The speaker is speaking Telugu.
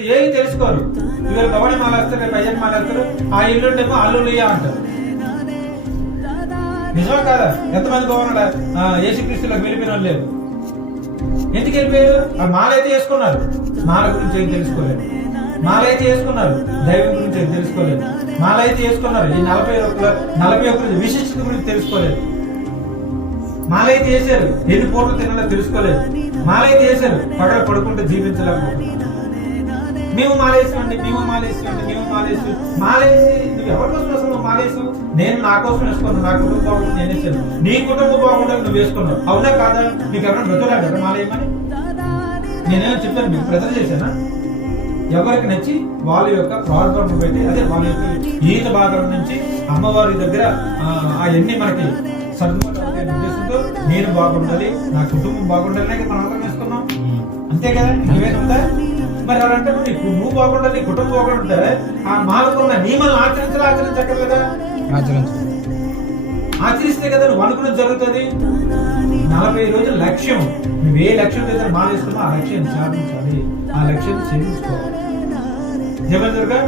తెలుసు, ఏమి తెలుసుకోరు. ఇవాళ గవడి మాల వేస్తారు, రేపు అయ్యన్ మాల వేస్తారు, ఆ ఇల్లుండేమో అల్లులియా అంటారు. నిజమా కాదా? ఎంతమంది గవర్నర్ యేసుక్రీస్తులకు వెళ్ళిపోయిన వాళ్ళు లేరు. ఎందుకు వెళ్ళిపోయారు? ఆ మాల అయితే వేసుకున్నారు, మాల గురించి ఏం తెలుసుకోలేదు. మాల అయితే వేసుకున్నారు, దైవం గురించి ఏం తెలుసుకోలేదు. మాల అయితే వేసుకున్నారు, ఈ 41 విశిష్టత గురించి తెలుసుకోలేదు. మాల అయితే వేసారు, ఎన్ని పూటలు తినాలో తెలుసుకోలేదు. మాల అయితే వేసారు, పగల పడుకుంటే జీవించలేకపోతున్నారు. మేము మాలేసామండి, మేము మాలేసామండి, మేము మాలేసి మాలేసి నువ్వు ఎవరి కోసం అసలు నువ్వు మాలేసావు? నేను నా కోసం వేసుకున్నాను, నా కుటుంబం బాగుంటుంది నేను వేసాను. నీ కుటుంబం బాగుంటుంది నువ్వు వేసుకున్నావు. అవునా కాదా? నీకు ఎవరైనా బ్రతులాడు కదా మాలేయమని? నేనేమో చెప్పాను, మీకు ప్రజలు చేశానా? ఎవరికి నచ్చి వాళ్ళ యొక్క ప్రార్థన పెట్టి, అదే వాళ్ళ యొక్క ఈత భాగం నుంచి అమ్మవారి దగ్గర అవన్నీ మనకి సర్దుబాటు ఉద్దేశంతో నేను బాగుండాలి, నా కుటుంబం బాగుండాలి మనం అందరం వేసుకున్నాం. అంతే కదా? ఇంకేముందా? మరి ఎవరంటే నువ్వు బాగుండాలి, నీ కుటుంబం బాగుంటే ఆ మాలకున్న నియమాలను ఆచరించక్కర్లేదా? ఆచరిస్తే కదా నువ్వు అనుకున్నది జరుగుతుంది. 40 రోజుల లక్ష్యం, నువ్వు ఏ లక్ష్యం అయితే మాలేస్తున్నావు ఆ లక్ష్యాన్ని సాధించాలి, ఆ లక్ష్యాన్ని సేవించుకోవాలి. జయ దుర్గా.